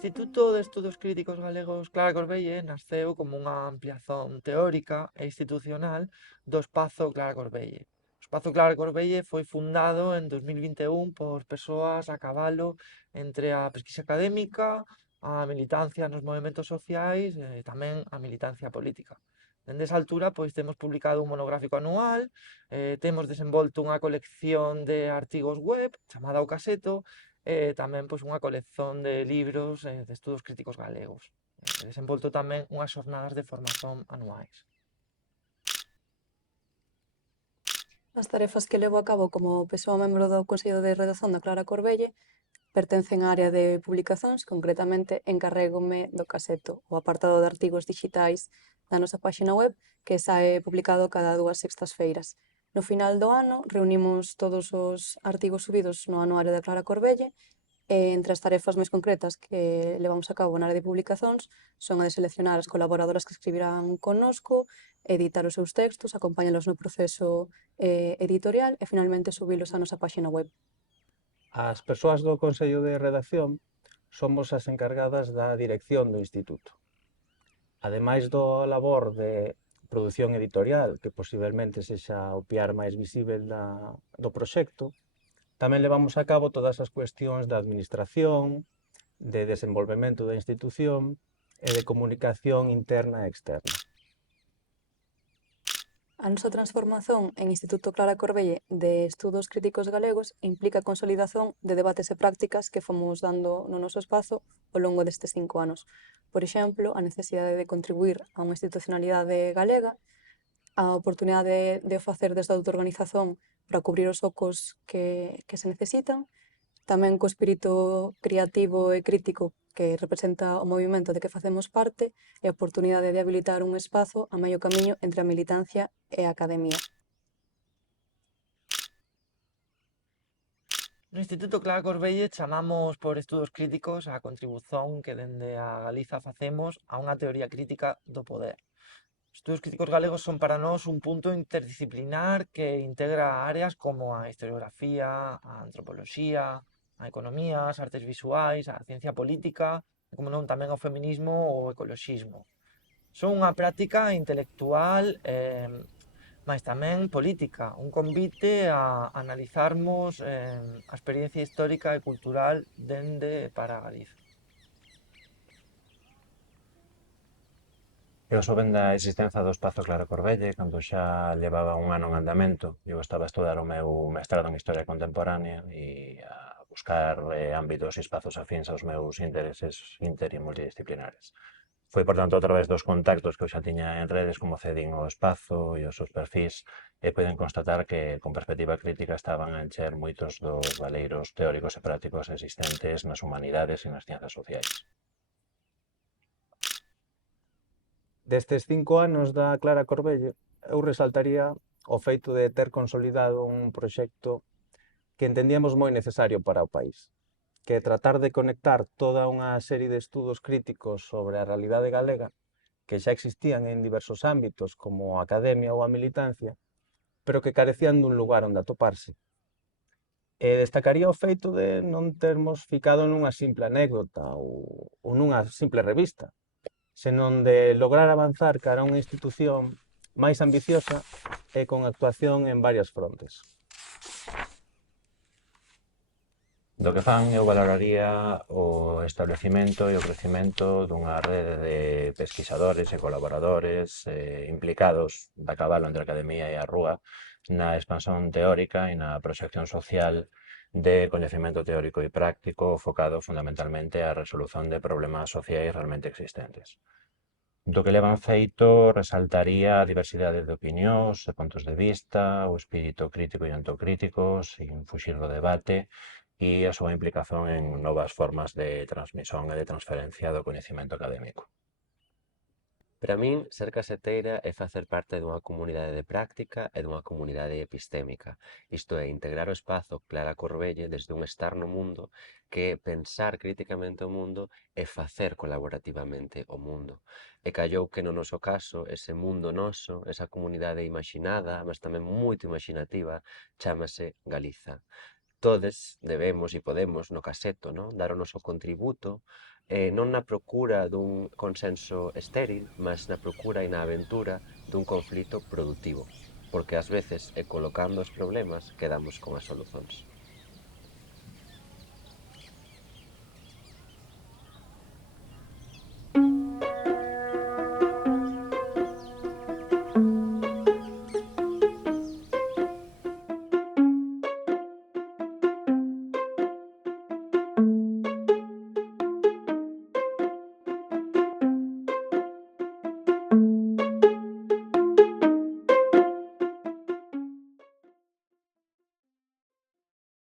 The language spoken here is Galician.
Instituto de Estudos Críticos Galegos Clara Corbelle naceu como unha ampliación teórica e institucional do Espazo Clara Corbelle. O Espazo Clara Corbelle foi fundado en 2021 por persoas a cabalo entre a pesquisa académica, a militancia nos movementos sociais e tamén a militancia política. Dende esa altura, pois, temos publicado un monográfico anual, temos desenvolto unha colección de artigos web chamada O Caseto, e tamén pois, unha colección de libros de estudos críticos galegos. Desenvolto tamén unhas xornadas de formación anuais. As tarefas que levo a cabo como persoa membro do Consello de Redacción da Clara Corbelle pertencen á área de publicacións, concretamente encarrégome do caseto, o apartado de artigos digitais da nosa páxina web, que sae publicado cada 2 sextas-feiras. No final do ano reunimos todos os artigos subidos no anuario da Clara Corbelle e entre as tarefas máis concretas que levamos a cabo na área de publicacións son a de seleccionar as colaboradoras que escribirán connosco, editar os seus textos, acompañalos no proceso editorial e finalmente subilos á nosa páxina web. As persoas do Consello de Redacción somos as encargadas da dirección do Instituto. Ademais do labor de produción editorial, que posiblemente sexa o piar máis visível do proxecto, tamén levamos a cabo todas as cuestións da administración, de desenvolvemento da institución e de comunicación interna e externa. A nosa transformación en Instituto Clara Corbelle de Estudos Críticos Galegos implica a consolidación de debates e prácticas que fomos dando no noso espazo ao longo destes 5 anos. Por exemplo, a necesidade de contribuir a unha institucionalidade galega, a oportunidade de o facer desde a autoorganización para cubrir os ocos que se necesitan, tamén co espírito creativo e crítico que representa o movimento de que facemos parte e a oportunidade de habilitar un espazo a medio camiño entre a militancia e a academia. No Instituto Clara Corbelle chamamos por estudos críticos a contribución que dende a Galiza facemos a unha teoría crítica do poder. Os estudos críticos galegos son para nós un punto interdisciplinar que integra áreas como a historiografía, a antropoloxía, a economía, as artes visuais, a ciencia política, e como non tamén o feminismo ou o ecoloxismo. Son unha práctica intelectual mas tamén política, un convite a analizarmos a experiencia histórica e cultural dende para Galiza. Eu souben da existencia do Espazo Clara Corbelle cando xa levaba un ano en andamento. Eu estaba a estudar o meu mestrado en Historia Contemporánea e a buscar ámbitos e espazos afíns aos meus intereses inter e multidisciplinares. Foi, por tanto, a través dos contactos que eu xa tiña en redes como cedín o espazo e os seus perfís e poden constatar que, con perspectiva crítica, estaban a encher moitos dos valeiros teóricos e prácticos existentes nas humanidades e nas ciencias sociais. Destes 5 anos da Clara Corbelle, eu resaltaría o feito de ter consolidado un proxecto que entendíamos moi necesario para o país, que é tratar de conectar toda unha serie de estudos críticos sobre a realidade galega que xa existían en diversos ámbitos como a academia ou a militancia, pero que carecían dun lugar onde atoparse. E destacaría o feito de non termos ficado nunha simple anécdota ou nunha simple revista, senón de lograr avanzar cara a unha institución máis ambiciosa e con actuación en varias frontes. Do que fan, eu valoraría o establecimento e o crecimento dunha rede de pesquisadores e colaboradores implicados da cabalo entre a academia e a rúa na expansión teórica e na proxección social de coñecemento teórico e práctico focado fundamentalmente á resolución de problemas sociais realmente existentes. Do que levan feito, resaltaría a diversidade de opinións e puntos de vista, o espírito crítico e autocrítico, sin fuxir do debate, e a súa implicación en novas formas de transmisión e de transferencia do coñecemento académico. Para min, ser caseteira é facer parte dunha comunidade de práctica e dunha comunidade epistémica. Isto é, integrar o espazo Clara Corbelle desde un estar no mundo que é pensar críticamente o mundo e facer colaborativamente o mundo. E callou que no noso caso, ese mundo noso, esa comunidade imaginada, mas tamén moito imaginativa, chámase Galiza. todes debemos e podemos no caseto, non? Dar o noso contributo, non na procura dun consenso estéril, mas na procura e na aventura dun conflito produtivo, porque ás veces, colocando os problemas, quedamos con as solucións.